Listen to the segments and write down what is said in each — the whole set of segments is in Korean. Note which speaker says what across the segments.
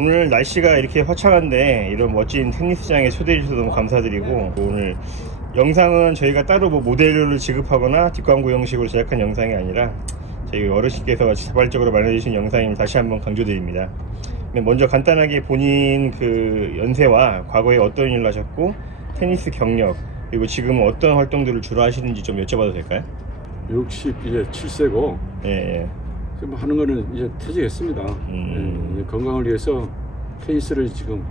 Speaker 1: 오늘 날씨가 이렇게 화창한데 이런 멋진 테니스장에 초대해 주셔서 너무 감사드리고 오늘 영상은 저희가 따로 뭐 모델을 지급하거나 뒷광고 형식으로 제작한 영상이 아니라 저희 어르신께서 자발적으로 마련해주신 영상임 다시 한번 강조드립니다. 네, 먼저 간단하게 본인 그 연세와 과거에 어떤 일을 하셨고 테니스 경력 그리고 지금 어떤 활동들을 주로 하시는지 좀 여쭤봐도 될까요?
Speaker 2: 60 이제 7세고
Speaker 1: 예, 예.
Speaker 2: 지금 하는 거는 이제 퇴직했습니다.
Speaker 1: 음.
Speaker 2: 예, 건강을 위해서 테니스를 지금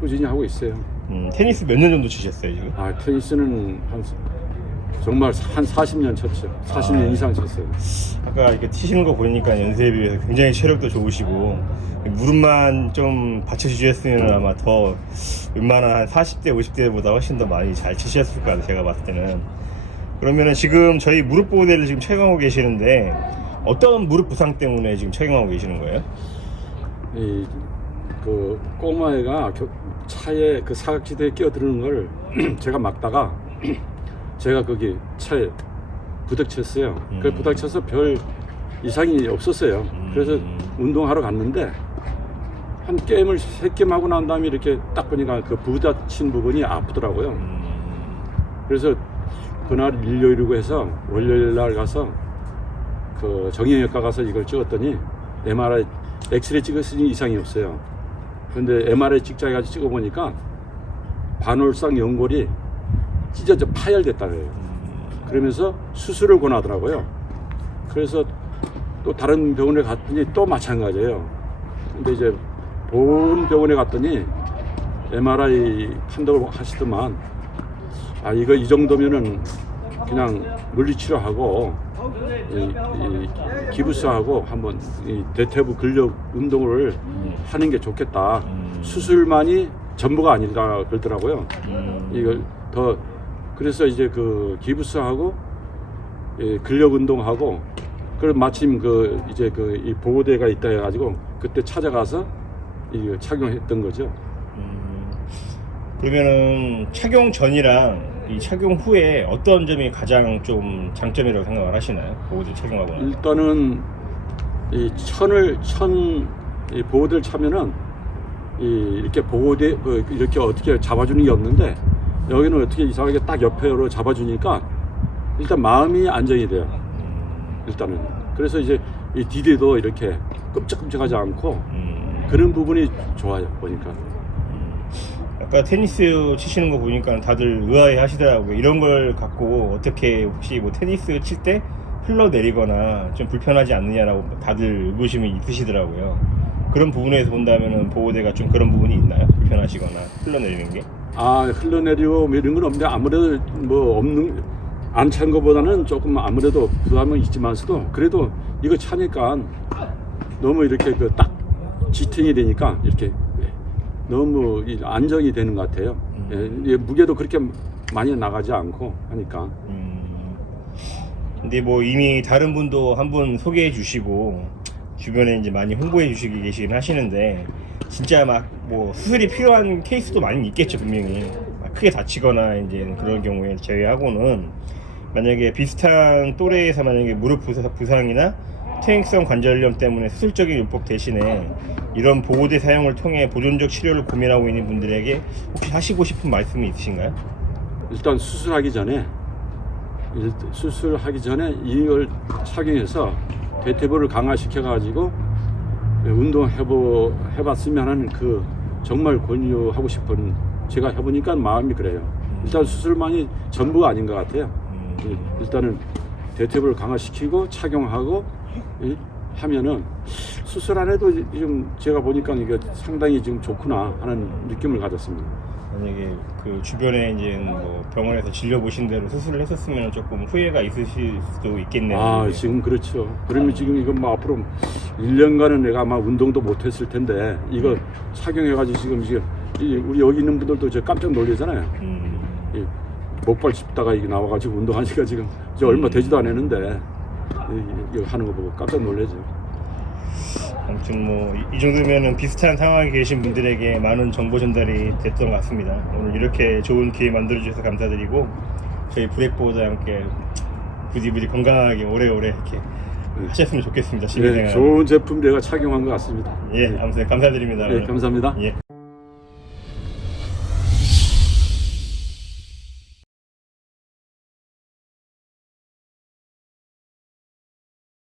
Speaker 2: 꾸준히 하고 있어요.
Speaker 1: 음, 테니스 몇 년 정도 치셨어요 지금?
Speaker 2: 아 테니스는 한 정말 한 40년 쳤죠. 40년
Speaker 1: 아.
Speaker 2: 이상 쳤어요.
Speaker 1: 아까 이렇게 치시는 거 보니까 연세에 비해서 굉장히 체력도 좋으시고 무릎만 좀 받쳐주셨으면 아마 더 웬만한 한 40대 50대보다 훨씬 더 많이 잘 치셨을 것 같아요 제가 봤을 때는 그러면은 지금 저희 무릎 보호대를 지금 착용하고 계시는데 어떤 무릎 부상 때문에 지금 착용하고 계시는 거예요?
Speaker 2: 이 그 꼬마애가 겨- 차에 그 사각지대에 끼어드는 걸 제가 막다가 제가 거기 차에 부닥쳤어요. 그
Speaker 1: 음.
Speaker 2: 부닥쳐서 별 이상이 없었어요. 그래서
Speaker 1: 음.
Speaker 2: 운동하러 갔는데 한 게임을 세 게임 하고 난 다음에 이렇게 딱 보니까 그 부딪힌 부분이 아프더라고요.
Speaker 1: 음,
Speaker 2: 그래서 그날 일요일이고 해서 월요일 날 가서 그 정형외과 가서 이걸 찍었더니 MRI 엑스레이 찍었으니 이상이 없어요. 근데 MRI 찍자 해가지고 찍어보니까 반월상 연골이 찢어져 파열됐다 그래요. 그러면서 수술을 권하더라고요. 그래서 또 다른 병원에 갔더니 또 마찬가지예요. 근데 이제 본 병원에 갔더니 MRI 판독을 하시더만 아 이거 이 정도면은 그냥 물리치료하고 이, 이 기부스하고 한번 이 대퇴부 근력 운동을 하는 게 좋겠다.
Speaker 1: 음.
Speaker 2: 수술만이 전부가 아니라 그러더라고요.
Speaker 1: 음,
Speaker 2: 이걸 더 그래서 이제 그 기부스하고 이 근력 운동하고 그럼 마침 그 이제 그 이 보호대가 있다 해가지고 그때 찾아가서 이 착용했던 거죠.
Speaker 1: 음, 그러면은 착용 전이랑 이 착용 후에 어떤 점이 가장 좀 장점이라고 생각을 하시나요? 보호대 착용하고 나서?
Speaker 2: 일단은 이 천을 천 이 보호대를 차면은 이 이렇게 보호대 그 이렇게 어떻게 잡아주는 게 없는데 여기는 어떻게 이상하게 딱 옆에로 잡아주니까 일단 마음이 안정이 돼요. 일단은 그래서 이제 이 디디도 이렇게 끔찍끔찍하지 않고
Speaker 1: 음,
Speaker 2: 그런 부분이 좋아요 보니까
Speaker 1: 아까 테니스 치시는 거 보니까 다들 의아해 하시더라고요. 이런 걸 갖고 어떻게 혹시 뭐 테니스 칠 때 흘러내리거나 좀 불편하지 않느냐라고 다들 의구심이 있으시더라고요. 그런 부분에서 본다면은 보호대가 좀 그런 부분이 있나요? 불편하시거나 흘러내리는 게?
Speaker 2: 아 흘러내리고 뭐 이런 건 없는데 아무래도 뭐 없는 안찬 거보다는 조금 아무래도 부담은 있지만서도 그래도 이거 차니까 너무 이렇게 그 딱 지탱이 되니까 이렇게 너무 이 안정이 되는 것 같아요. 예, 예, 무게도 그렇게 많이 나가지 않고 하니까.
Speaker 1: 음, 근데 뭐 이미 다른 분도 한 분 소개해 주시고 주변에 이제 많이 홍보해 주시기 계시긴 하시는데 진짜 막 뭐 수술이 필요한 케이스도 많이 있겠죠 분명히. 막 크게 다치거나 이제 그런 경우에 제외하고는 만약에 비슷한 또래에서 만약에 무릎 부상, 부상이나 퇴행성 관절염 때문에 수술적인 요법 대신에 이런 보호대 사용을 통해 보존적 치료를 고민하고 있는 분들에게 혹시 하시고 싶은 말씀이 있으신가요?
Speaker 2: 일단 수술하기 전에 일- 수술하기 전에 이걸 착용해서 대퇴부를 강화시켜 가지고 운동 해보 해봤으면 하는 그 정말 권유하고 싶은 제가 해보니까 마음이 그래요. 일단 수술만이 전부가 아닌 것 같아요.
Speaker 1: 음,
Speaker 2: 일- 일단은 대퇴부를 강화시키고 착용하고 이- 하면은 수술 안 해도 지금 제가 보니까 이게 상당히 지금 좋구나 하는 느낌을 가졌습니다.
Speaker 1: 만약에 그 주변에 이제 뭐 병원에서 진료 보신 대로 수술을 했었으면 조금 후회가 있으실 수도 있겠네요.
Speaker 2: 아 지금 그렇죠. 그러면 지금 이거 뭐 앞으로 1년간은 내가 아마 운동도 못 했을 텐데 이거 착용해가지고 지금 지금 이 우리 여기 있는 분들도 저 깜짝 놀라잖아요.
Speaker 1: 음,
Speaker 2: 이 목발 짚다가 이게 나와가지고 운동하니까 지금 이제 얼마 되지도 않았는데 이- 이거 하는 거 보고 깜짝 놀라죠.
Speaker 1: 아무튼 뭐 이 정도면은 비슷한 상황에 계신 분들에게 많은 정보 전달이 됐던 것 같습니다. 오늘 이렇게 좋은 기회 만들어 주셔서 감사드리고 저희 브렉보드와 함께 부디 부디 건강하게 오래오래 이렇게 하셨으면 좋겠습니다.
Speaker 2: 네,
Speaker 1: 취미생활.
Speaker 2: 좋은 제품 내가 착용한 것 같습니다.
Speaker 1: 예, 아무튼 감사드립니다.
Speaker 2: 네, 감사합니다.
Speaker 1: 예.